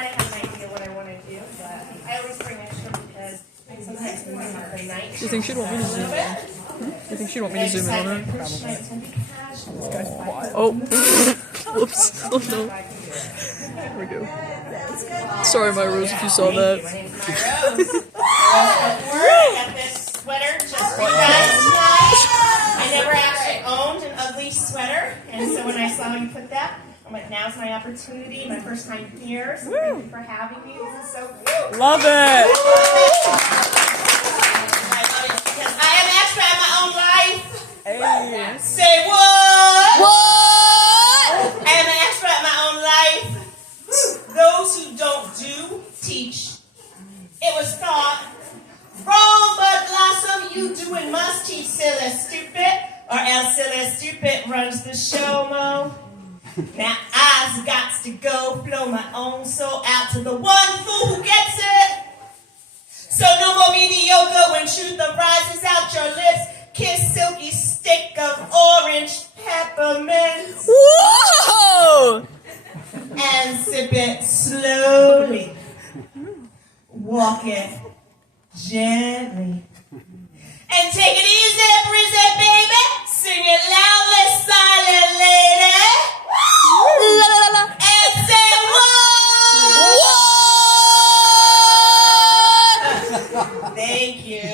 kind of have an idea what I want to do, but I always bring extra because sometimes we might not play night. Do you think she'd want me to zoom in? Do you think she'd want me to zoom in on her? Oh, whoops. Oh no. There we go. Sorry, my Rose, if you saw that. My name's My Rose. I got this sweater just for you guys tonight. I never actually owned an ugly sweater, and so when I saw you put that, I'm like, now's my opportunity. My first time here, so thank you for having me. This is so cute. Love it! I love it because I am an extra in my own life. Hey. Say what? What? I am an extra in my own life. Those who don't do, teach. It was thought, wrong but blossom, you do and must teach silly stupid, or else silly stupid runs the show, mo. Now I's got to go, flow my own soul out to the one fool who gets it. So no more mediocre when truth arises out your lips. Kiss silky stick of orange peppermint. Whoa! And sip it slowly. Walk it gently. And take it easy, breezy, baby. Sing it loudly, silent lady. La la la la. And say what? Thank you.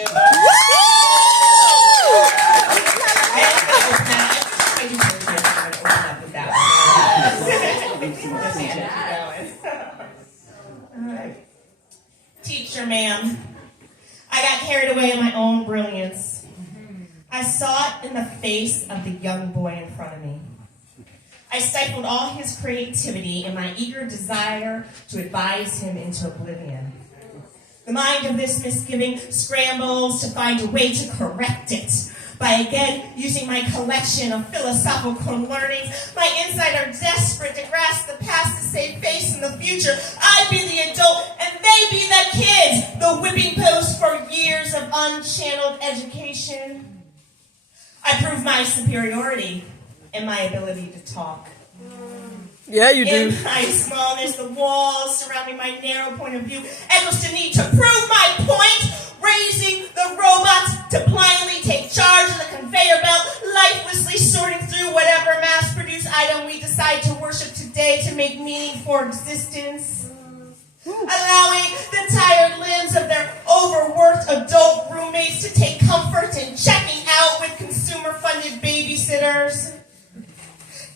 Teacher, ma'am, I got carried away in my own brilliance. I saw it in the face of the young boy in front of me. I stifled all his creativity in my eager desire to advise him into oblivion. The mind of this misgiving scrambles to find a way to correct it by again using my collection of philosophical learnings. My inside are desperate to grasp the past to save face in the future. I be the adult and they be the kids, the whipping post for years of unchanneled education. I prove my superiority in my ability to talk. Yeah, you do. In my smallness, the walls surrounding my narrow point of view echoes the need to prove my point, raising the robots to blindly take charge of the conveyor belt, lifelessly sorting through whatever mass-produced item we decide to worship today to make meaning for existence. Allowing the tired limbs of their overworked adult roommates to take comfort in checking out with consumer-funded babysitters.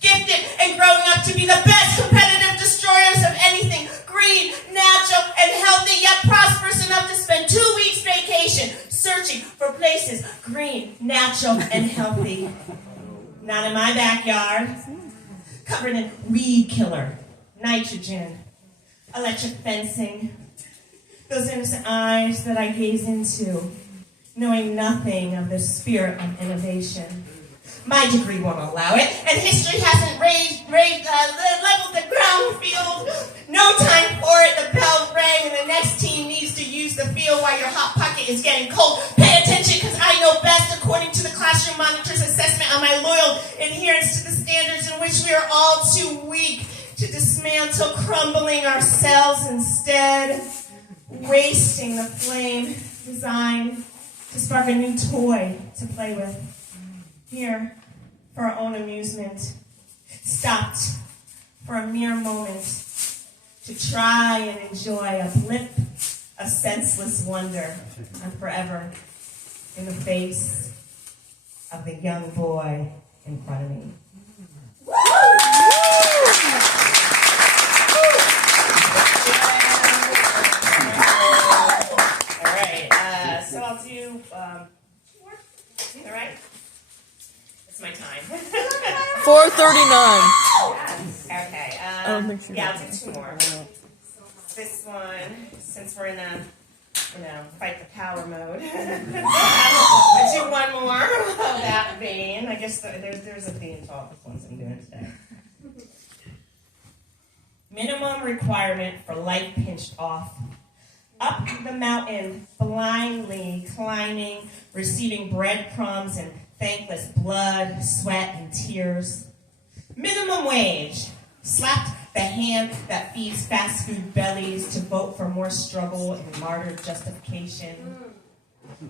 Gifted and growing up to be the best competitive destroyers of anything green, natural, and healthy, yet prosperous enough to spend 2 weeks vacation searching for places green, natural, and healthy. Not in my backyard. Covered in weed killer, nitrogen, electric fencing. Those innocent eyes that I gaze into, knowing nothing of the spirit of innovation. My degree won't allow it, and history hasn't leveled the ground field. No time for it. The bell rang, and the next team needs to use the field while your hot pocket is getting cold. Pay attention, because I know best, according to the classroom monitor's assessment on my loyal adherence to the standards in which we are all too weak to dismantle, crumbling ourselves instead, wasting the flame designed to spark a new toy to play with. Here, for our own amusement, stopped for a mere moment to try and enjoy a blip of senseless wonder and forever in the face of the young boy in front of me. All right, so I'll do 2 more. All right? My time. 4:39. Okay. I don't think she I'll do 2 more. This one, since we're in a, fight the power mode. I'll do 1 more of that vein. I guess there's a theme to all the ones I'm doing today. Minimum requirement for light pinched off. Up the mountain, blindly climbing, receiving breadcrumbs and thankless blood, sweat, and tears. Minimum wage, slapped the hand that feeds fast food bellies to vote for more struggle and martyr justification.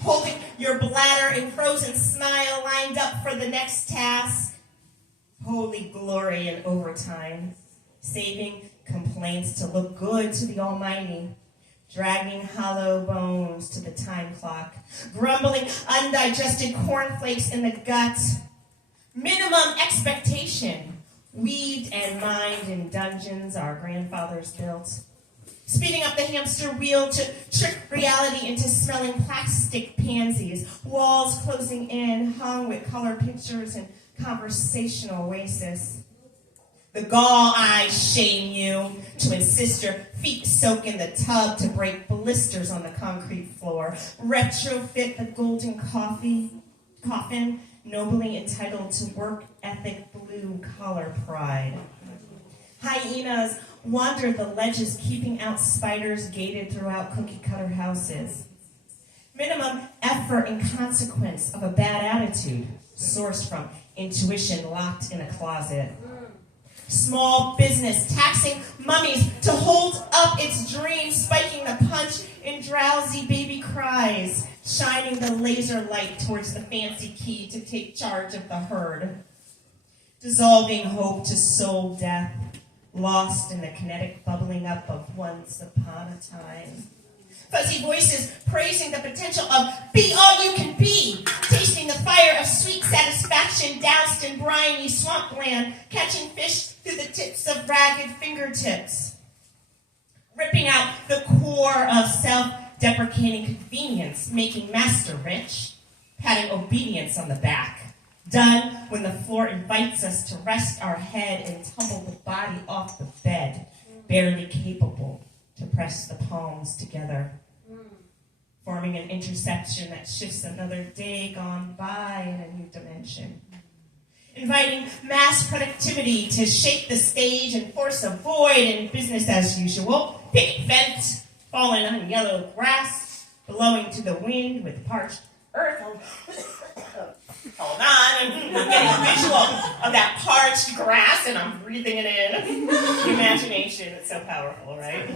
Holding your bladder in frozen smile lined up for the next task. Holy glory in overtime. Saving complaints to look good to the Almighty. Dragging hollow bones to the time clock. Grumbling undigested cornflakes in the gut. Minimum expectation. Weaved and mined in dungeons our grandfathers built. Speeding up the hamster wheel to trick reality into smelling plastic pansies. Walls closing in, hung with color pictures and conversational oasis. The gall eyes shame you to insist your feet soak in the tub to break blisters on the concrete floor. Retrofit the golden coffin, nobly entitled to work ethic blue collar pride. Hyenas wander the ledges, keeping out spiders gated throughout cookie-cutter houses. Minimum effort and consequence of a bad attitude, sourced from intuition locked in a closet. Small business taxing mummies to hold up its dreams, spiking the punch in drowsy baby cries, shining the laser light towards the fancy key to take charge of the herd. Dissolving hope to soul death, lost in the kinetic bubbling up of once upon a time. Fuzzy voices praising the potential of be all you can be, tasting the fire of sweet satisfaction doused in briny swampland, catching fish through the tips of ragged fingertips. Ripping out the core of self-deprecating convenience, making master rich, patting obedience on the back. Done when the floor invites us to rest our head and tumble the body off the bed, barely capable to press the palms together, forming an intersection that shifts another day gone by in a new dimension. Inviting mass productivity to shake the stage and force a void in business as usual, picket fence, falling on yellow grass, blowing to the wind with parched earth. Hold on, I'm getting a visual of that parched grass and I'm breathing it in. The imagination, it's so powerful, right?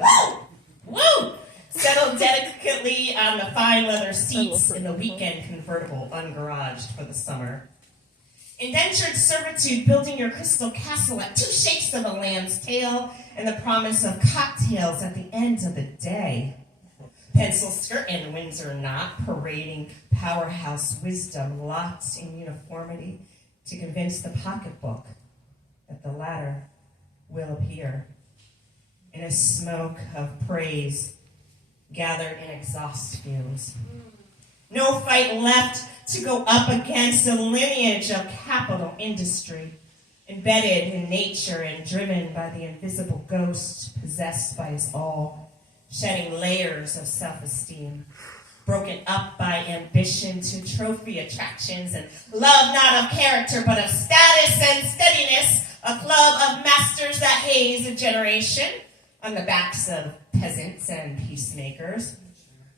Woo! Woo! Settled delicately on the fine leather seats in the weekend convertible, ungaraged for the summer. Indentured servitude, building your crystal castle at 2 shakes of a lamb's tail and the promise of cocktails at the end of the day. Pencil skirt and Windsor knot, parading powerhouse wisdom locked in uniformity to convince the pocketbook that the latter will appear. In a smoke of praise gathered in exhaust fumes. No fight left to go up against a lineage of capital industry, embedded in nature and driven by the invisible ghost possessed by us all, shedding layers of self-esteem, broken up by ambition to trophy attractions and love not of character but of status and steadiness, a club of masters that haze a generation on the backs of peasants and peacemakers,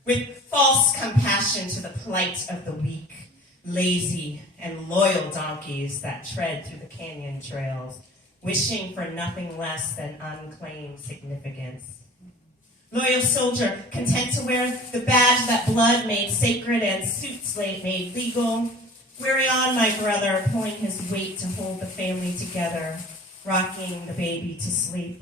with false compassion to the plight of the weak, lazy, and loyal donkeys that tread through the canyon trails, wishing for nothing less than unclaimed significance. Loyal soldier, content to wear the badge that blood made sacred and suits made legal. Weary on, my brother, pulling his weight to hold the family together, rocking the baby to sleep.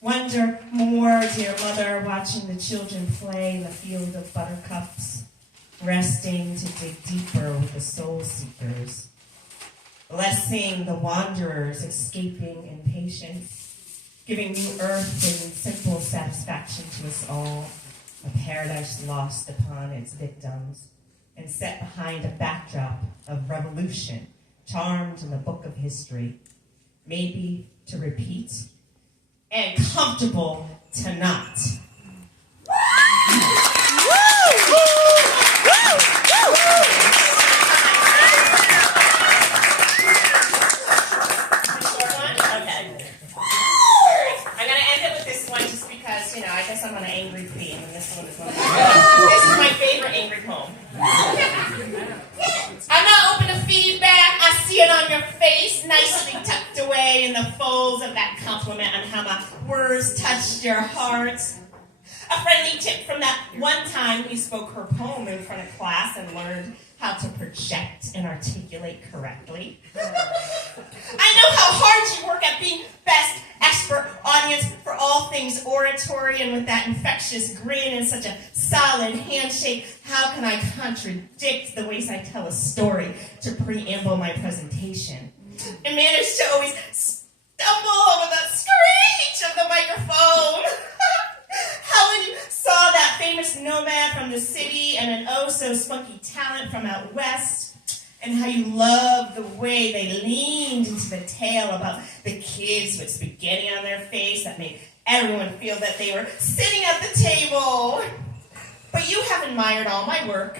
Wonder more, dear mother, watching the children play in the field of buttercups, resting to dig deeper with the soul seekers. Blessing the wanderers, escaping impatience, giving new earth and simple satisfaction to us all, a paradise lost upon its victims, and set behind a backdrop of revolution, charmed in the book of history, maybe to repeat, and comfortable to not. I guess I'm on an angry theme, and this one is one of this is my favorite angry poem. I'm not open to feedback. I see it on your face, nicely tucked away in the compliment on how my words touched your heart. A friendly tip from that one time we spoke her poem in front of class and learned how to project and articulate correctly. I know how hard you work at being best expert audience for all things oratory, and with that infectious grin and such a solid handshake, how can I contradict the ways I tell a story to preamble my presentation? And manage to always stumble over the screech of the microphone. How when you saw that famous nomad from the city and an oh-so-spunky talent from out west, and how you loved the way they leaned into the tale about the kids with spaghetti on their face that made everyone feel that they were sitting at the table. But you have admired all my work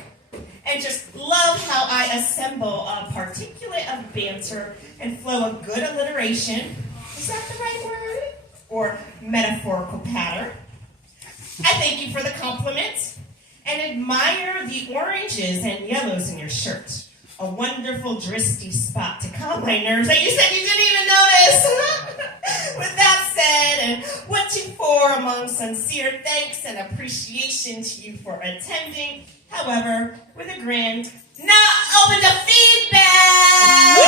and just love how I assemble a particulate of banter and flow of good alliteration. Is that the right word? Or metaphorical patter? I thank you for the compliment and admire the oranges and yellows in your shirt. A wonderful dristy spot to calm my nerves that you said you didn't even notice. With that said, and what to for among sincere thanks and appreciation to you for attending, however, with a grin, not open to feedback.